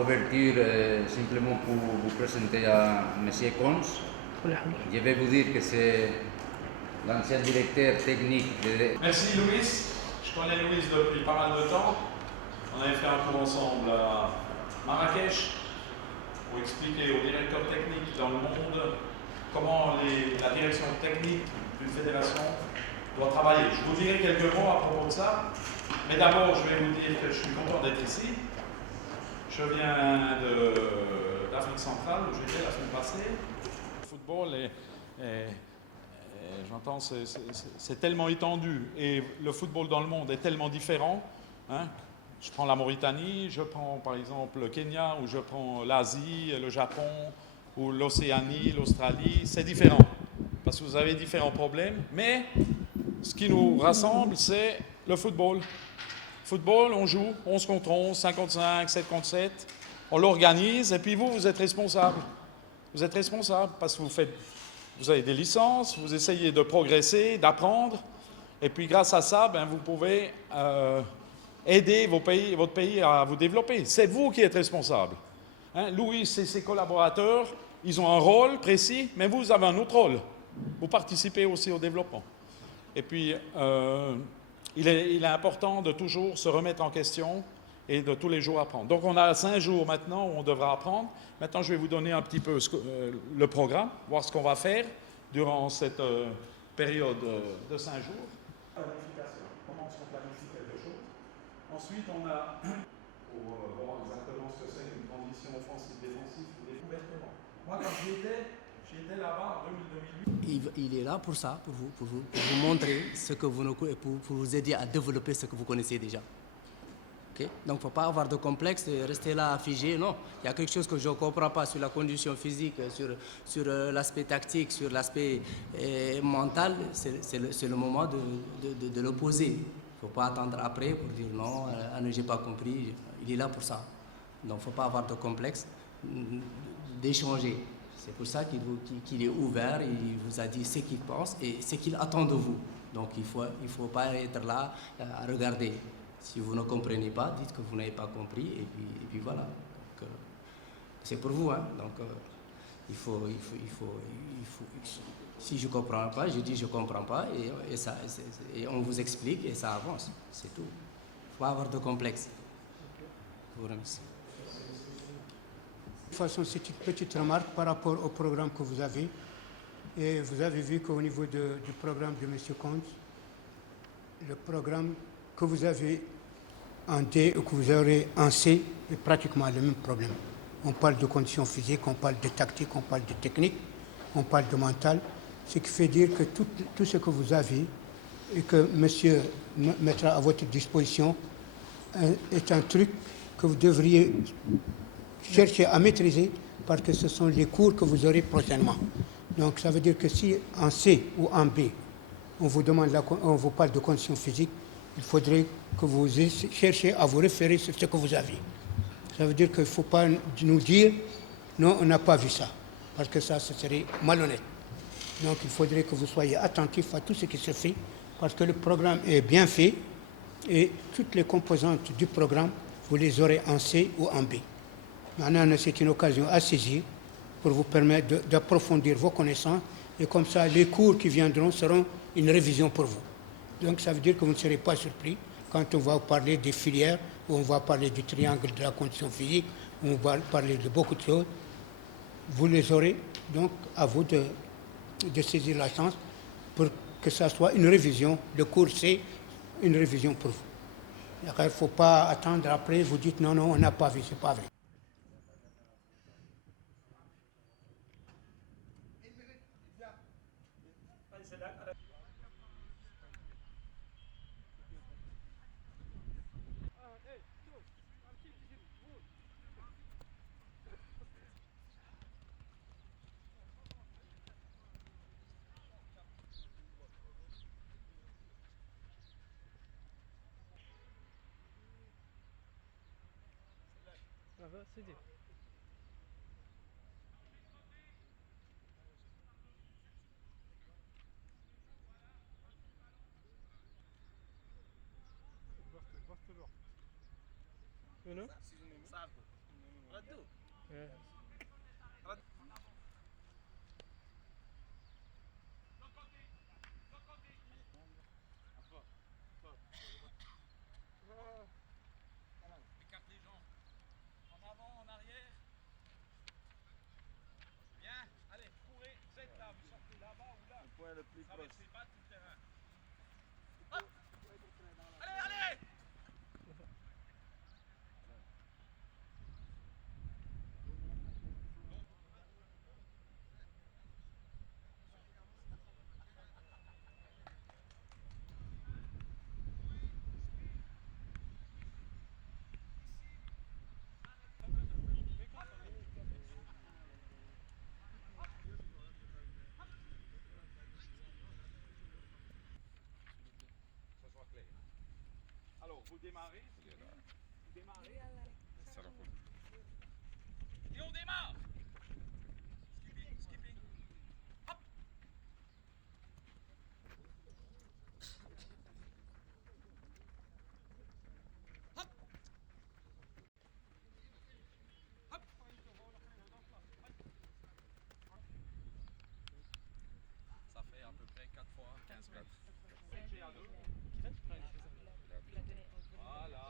ouverture simplement pour vous présenter à M. Cons. Je vais vous dire que c'est l'ancien directeur technique de... Merci Louis. Je connais Louis depuis pas mal de temps. On avait fait un tour ensemble à Marrakech pour expliquer aux directeurs techniques dans le monde comment la direction technique d'une fédération doit travailler. Je vous dirai quelques mots à propos de ça, mais d'abord je vais vous dire que je suis content d'être ici. Je viens d'Afrique centrale où j'étais la semaine passée. Le football j'entends, c'est tellement étendu et le football dans le monde est tellement différent. Hein. Je prends la Mauritanie, je prends par exemple le Kenya, ou je prends l'Asie, le Japon, ou l'Océanie, l'Australie. C'est différent parce que vous avez différents problèmes. Mais ce qui nous rassemble, c'est le football. Football, on joue 11 contre 11, 5 contre 5, 7 contre 7. On l'organise et puis vous êtes responsable. Vous êtes responsable parce que vous avez des licences, vous essayez de progresser, d'apprendre. Et puis grâce à ça, vous pouvez aider votre pays à vous développer. C'est vous qui êtes responsable. Hein, Louis et ses collaborateurs, ils ont un rôle précis, mais vous avez un autre rôle. Vous participez aussi au développement. Et puis, il est important de toujours se remettre en question et de tous les jours apprendre. Donc, on a 5 jours maintenant où on devra apprendre. Maintenant, je vais vous donner un petit peu le programme, voir ce qu'on va faire durant cette période de 5 jours. Planification. Comment est-ce qu'on planifie quelque chose? Ensuite, on a, pour voir exactement ce que c'est qu'une transition offensive-défensive, ouvertement. Moi, quand j'étais là-bas en 2008. Il est là pour ça, pour vous montrer ce que vous, pour vous aider à développer ce que vous connaissez déjà. Okay? Donc, il ne faut pas avoir de complexe et rester là figé. Non, il y a quelque chose que je ne comprends pas sur la condition physique, sur l'aspect tactique, sur l'aspect mental. C'est le moment de le poser. Il ne faut pas attendre après pour dire non, je n'ai pas compris. Il est là pour ça. Donc, il ne faut pas avoir de complexe, d'échanger. C'est pour ça qu'il est ouvert, il vous a dit ce qu'il pense et ce qu'il attend de vous. Donc il faut pas être là à regarder. Si vous ne comprenez pas, dites que vous n'avez pas compris et puis voilà. C'est pour vous. Hein. Donc si je ne comprends pas, je dis je ne comprends pas et on vous explique et ça avance. C'est tout. Il ne faut pas avoir de complexe. Je vous remercie. De toute façon, c'est une petite remarque par rapport au programme que vous avez. Et vous avez vu qu'au niveau du programme de M. Comte, le programme que vous avez en D ou que vous aurez en C est pratiquement le même problème. On parle de conditions physiques, on parle de tactique, on parle de technique, on parle de mental. Ce qui fait dire que tout ce que vous avez et que monsieur mettra à votre disposition est un truc que vous devriez chercher à maîtriser parce que ce sont les cours que vous aurez prochainement. Donc ça veut dire que si en C ou en B, on vous parle de conditions physiques, il faudrait que vous cherchiez à vous référer sur ce que vous avez. Ça veut dire qu'il ne faut pas nous dire non, on n'a pas vu ça, parce que ça, ce serait malhonnête. Donc il faudrait que vous soyez attentifs à tout ce qui se fait, parce que le programme est bien fait et toutes les composantes du programme, vous les aurez en C ou en B. Maintenant, c'est une occasion à saisir pour vous permettre d'approfondir vos connaissances et comme ça, les cours qui viendront seront une révision pour vous. Donc, ça veut dire que vous ne serez pas surpris quand on va parler des filières, ou on va parler du triangle de la condition physique, ou on va parler de beaucoup de choses. Vous les aurez, donc à vous de saisir la chance pour que ça soit une révision. Le cours, c'est une révision pour vous. Il ne faut pas attendre après, vous dites non, on n'a pas vu, c'est pas vrai. Sidi. Bastırıyor. Bunu? Écarte les jambes. En avant, en arrière. Bien. Allez, courez. Vous êtes là. Vous sortez là-bas ou là. Le point le plus proche. Traversez pas tout le terrain. Hop. Allez, allez. Ça soit clair. Alors, vous démarrez. Vous démarrez. Et on démarre. Skipping, skipping. Hop. Hop. Hop. Ça fait à peu près 4 fois 15 mètres. 7G à 2. Voilà.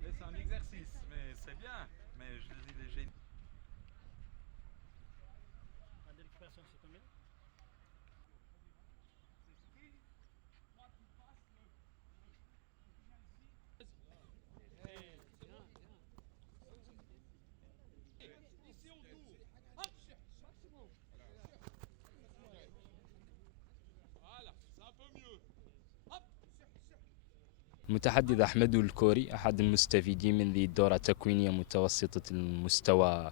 Mais c'est un exercice, mais c'est bien. Mais je dis, j'ai De récupération, c'est combien? ici on tourne. Hop. Voilà, c'est un peu mieux. Hop. المتحدث أحمد الكوري أحد المستفيدين من ذي الدورة التكوينية متوسطة المستوى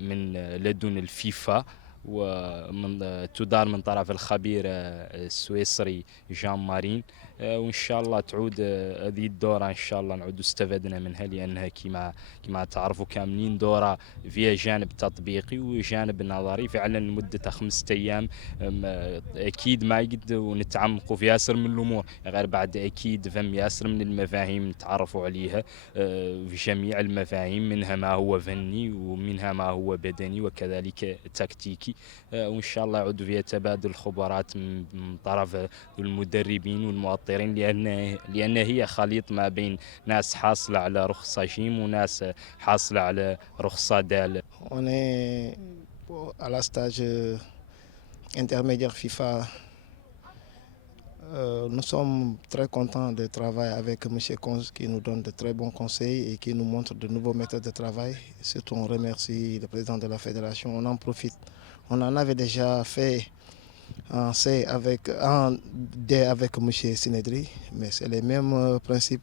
من لدن الفيفا، ومن تدار من طرف الخبير السويسري جان مارين. وإن شاء الله تعود هذه الدورة إن شاء الله نعود استفدنا منها، لأنها كما تعرفوا كاملين دورة فيها جانب تطبيقي وجانب نظري فعلا لمدة 5 أيام. أكيد ما يقدروا نتعمقوا في ياسر من الأمور، غير بعد أكيد فهم ياسر من المفاهيم نتعرفوا عليها في جميع المفاهيم، منها ما هو فني ومنها ما هو بدني وكذلك تكتيكي. وإن شاء الله يعود فيها تبادل خبرات من طرف المدربين والمؤطرين، لأن هي خليط ما بين ناس حاصلة على رخصة جيم وناس حاصلة على رخصة دال. On est à la stage intermédiaire FIFA. Nous sommes très contents de travailler avec M. Konz qui nous donne de très bons conseils et qui nous montre de nouvelles méthodes de travail. Surtout, on remercie le président de la fédération. On en profite. On en avait déjà fait un D avec M. Sinedri, mais c'est les mêmes principes